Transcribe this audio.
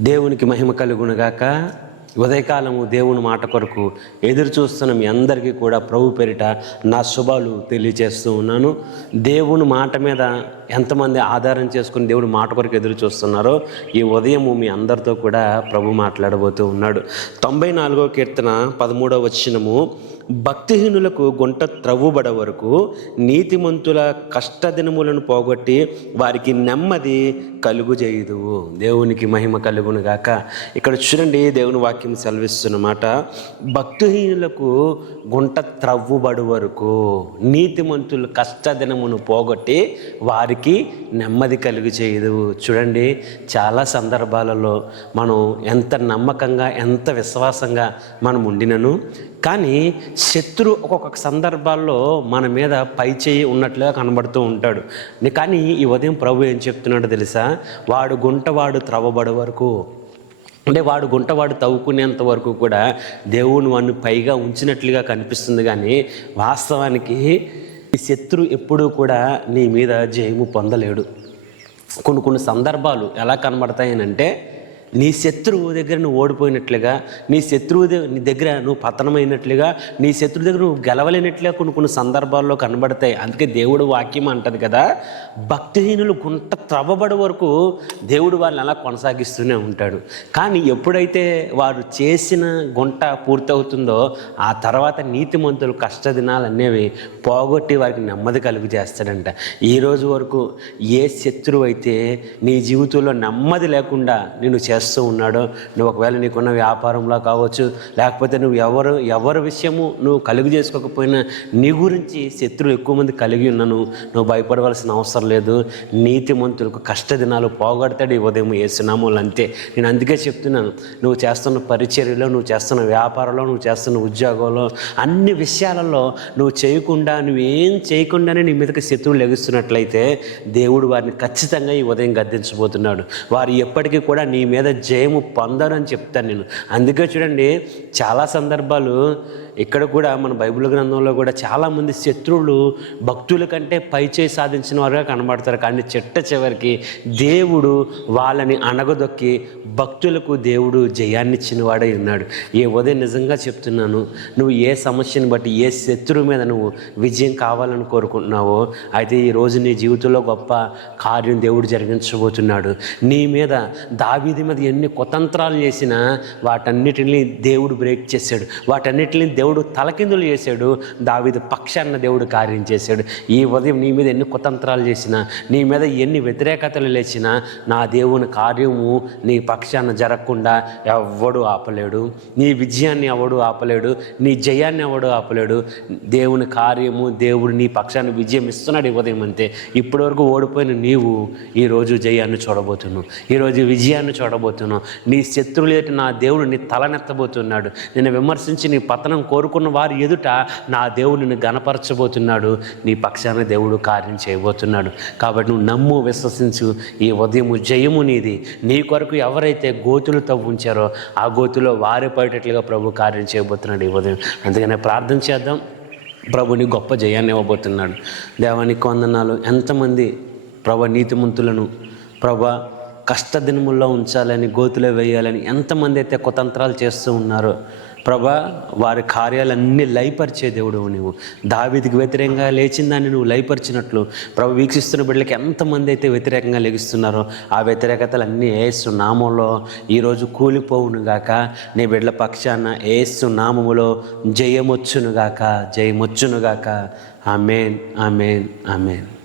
దేవునికి మహిమ కలుగునుగాక. ఉదయకాలము దేవుని మాట కొరకు ఎదురు చూస్తున్న మీ అందరికీ కూడా ప్రభు పేరిట నా శుభాలు తెలియజేస్తూ ఉన్నాను. దేవుని మాట మీద ఎంతమంది ఆధారం చేసుకుని దేవుని మాట కొరకు ఎదురు చూస్తున్నారో ఈ ఉదయము మీ అందరితో కూడా ప్రభు మాట్లాడబోతూ ఉన్నాడు. తొంభై నాలుగో కీర్తన పదమూడవ వచ్చినము భక్తిహీనులకు గుంట త్రవ్వుబడ వరకు నీతిమంతుల కష్టదినములను పోగొట్టి వారికి నెమ్మది కలుగు చేయదు దేవునికి మహిమ కలుగును గాక. ఇక్కడ చూడండి దేవుని వాక్యం సెలవిస్తున్నమాట భక్తిహీనులకు గుంట త్రవ్వుబడు వరకు నీతిమంతుల కష్టదినమును పోగొట్టి వారికి నెమ్మది కలుగు చేయదు చూడండి చాలా సందర్భాలలో మనం ఎంత నమ్మకంగా ఎంత విశ్వాసంగా మనం ఉండినను. కానీ శత్రు ఒక్కొక్క సందర్భాల్లో మన మీద పై చేయి ఉన్నట్లుగా కనబడుతూ ఉంటాడు. కానీ ఈ ఉదయం ప్రభు ఏం చెప్తున్నాడో తెలుసా? వాడు గుంట వాడు త్రవ్వబడే వరకు అంటే వాడు గుంటవాడు తవ్వుకునేంత వరకు కూడా దేవుని వాడిని పైగా ఉంచినట్లుగా కనిపిస్తుంది. కానీ వాస్తవానికి ఈ శత్రు ఎప్పుడూ కూడా నీ మీద జయము పొందలేడు. కొన్ని కొన్ని సందర్భాలు ఎలా కనబడతాయనంటే నీ శత్రువు దగ్గర నువ్వు ఓడిపోయినట్లుగా నీ శత్రువు నీ దగ్గర నువ్వు పతనమైనట్లుగా నీ శత్రువు దగ్గర నువ్వు గెలవలేనట్లుగా కొన్ని కొన్ని సందర్భాల్లో కనబడతాయి. అందుకే దేవుడు వాక్యం అంటది కదా భక్తిహీనులు గుంట త్రవ్వబడి వరకు దేవుడు వాళ్ళని అలా కొనసాగిస్తూనే ఉంటాడు. కానీ ఎప్పుడైతే వారు చేసిన గుంట పూర్తవుతుందో ఆ తర్వాత నీతిమంతులు కష్టదినాలు అనేవి పోగొట్టి వారికి నెమ్మది కలుగు చేస్తాడంట. ఈ రోజు వరకు ఏ శత్రువు అయితే నీ జీవితంలో నెమ్మది లేకుండా నేను చే చేస్తూ ఉన్నాడో నువ్వు ఒకవేళ నీకున్న వ్యాపారంలో కావచ్చు లేకపోతే నువ్వు ఎవరు ఎవరి విషయము నువ్వు కలుగు చేసుకోకపోయినా నీ గురించి శత్రువు ఎక్కువ మంది కలిగి ఉన్నాను. నువ్వు భయపడవలసిన అవసరం లేదు. నీతిమంతులకు కష్టదినాలు పోగొడతాడు ఈ ఉదయం ఏసునామూలు అంతే. నేను అందుకే చెప్తున్నాను నువ్వు చేస్తున్న పరిచర్యలో నువ్వు చేస్తున్న వ్యాపారంలో నువ్వు చేస్తున్న ఉద్యోగంలో అన్ని విషయాలలో నువ్వు చేయకుండా నువ్వేం చేయకుండానే నీ మీదకి శత్రువులు లెగుస్తున్నట్లయితే దేవుడు వారిని ఖచ్చితంగా ఈ ఉదయం గద్దించబోతున్నాడు. వారు ఎప్పటికీ కూడా నీ మీద జయము పొందనని చెప్తాను నేను. అందుకే చూడండి చాలా సందర్భాలు ఇక్కడ కూడా మన బైబిల్ గ్రంథంలో కూడా చాలామంది శత్రువులు భక్తుల కంటే పై చేయి సాధించిన వారుగా కనబడతారు. కానీ చెట్ట చివరికి దేవుడు వాళ్ళని అణగదొక్కి భక్తులకు దేవుడు జయాన్నిచ్చినవాడే ఉన్నాడు. ఏ ఉదయం నిజంగా చెప్తున్నాను నువ్వు ఏ సమస్యను బట్టి ఏ శత్రువు మీద నువ్వు విజయం కావాలని కోరుకుంటున్నావో అయితే ఈ రోజు నీ జీవితంలో గొప్ప కార్యం దేవుడు జరిగించబోతున్నాడు. నీ మీద దావీది మీద ఎన్ని కుతంత్రాలు చేసినా వాటన్నిటిని దేవుడు బ్రేక్ చేశాడు. వాటన్నిటిని దేవుడు దేవుడు తలకిందులు చేశాడు. దావిది పక్షాన్న దేవుడు కార్యం చేశాడు. ఈ ఉదయం నీ మీద ఎన్ని కుతంత్రాలు చేసినా నీ మీద ఎన్ని వ్యతిరేకతలు లేచినా నా దేవుని కార్యము నీ పక్షాన జరగకుండా ఎవ్వడు ఆపలేడు. నీ విజయాన్ని ఎవడు ఆపలేడు. నీ జయాన్ని ఎవడు ఆపలేడు. దేవుని కార్యము దేవుడు నీ పక్షాన్ని విజయం ఇస్తున్నాడు ఈ ఉదయం అంతే. ఇప్పటివరకు ఓడిపోయిన నీవు ఈరోజు జయాన్ని చూడబోతున్నావు. ఈరోజు విజయాన్ని చూడబోతున్నావు. నీ శత్రువులు నా దేవుడు నీ తలనెత్తబోతున్నాడు నేను విమర్శించి నీ పతనం కోరుకున్న వారి ఎదుట నా దేవుడు నిన్ను గనపరచబోతున్నాడు. నీ పక్షాన దేవుడు కార్యం చేయబోతున్నాడు. కాబట్టి నువ్వు నమ్ము విశ్వసించు. ఈ ఉదయము జయము నీది. నీ కొరకు ఎవరైతే గోతులు తవ్వుంచారో ఆ గోతులో వారి పడేటట్లుగా ప్రభు కార్యం చేయబోతున్నాడు ఈ ఉదయం. అందుకనే ప్రార్థన చేద్దాం. ప్రభుని గొప్ప జయాన్ని ఇవ్వబోతున్నాడు. దేవానికి వందనాలు. ఎంతమంది ప్రభ నీతిమంతులను ప్రభా కష్టదినముల్లో ఉంచాలని గోతులో వేయాలని ఎంతమంది అయితే కుతంత్రాలు చేస్తూ ఉన్నారో ప్రభా వారి కార్యాలన్నీ లయపరిచే దేవుడు నువ్వు దావిదికి వ్యతిరేకంగా లేచిన దాన్ని నువ్వు లయపరిచినట్లు ప్రభు వీక్షిస్తున్న బిడ్డలకి ఎంతమంది అయితే వ్యతిరేకంగా లెగిస్తున్నారో ఆ వ్యతిరేకతలు అన్నీ ఏసు నామంలో ఈరోజు కూలిపోవును గాక నీ బిడ్డల పక్షాన ఏసు నామములో జయమొచ్చునుగాక గాక జయమొచ్చును గాక ఆమెన్ ఆమెన్ ఆమెన్.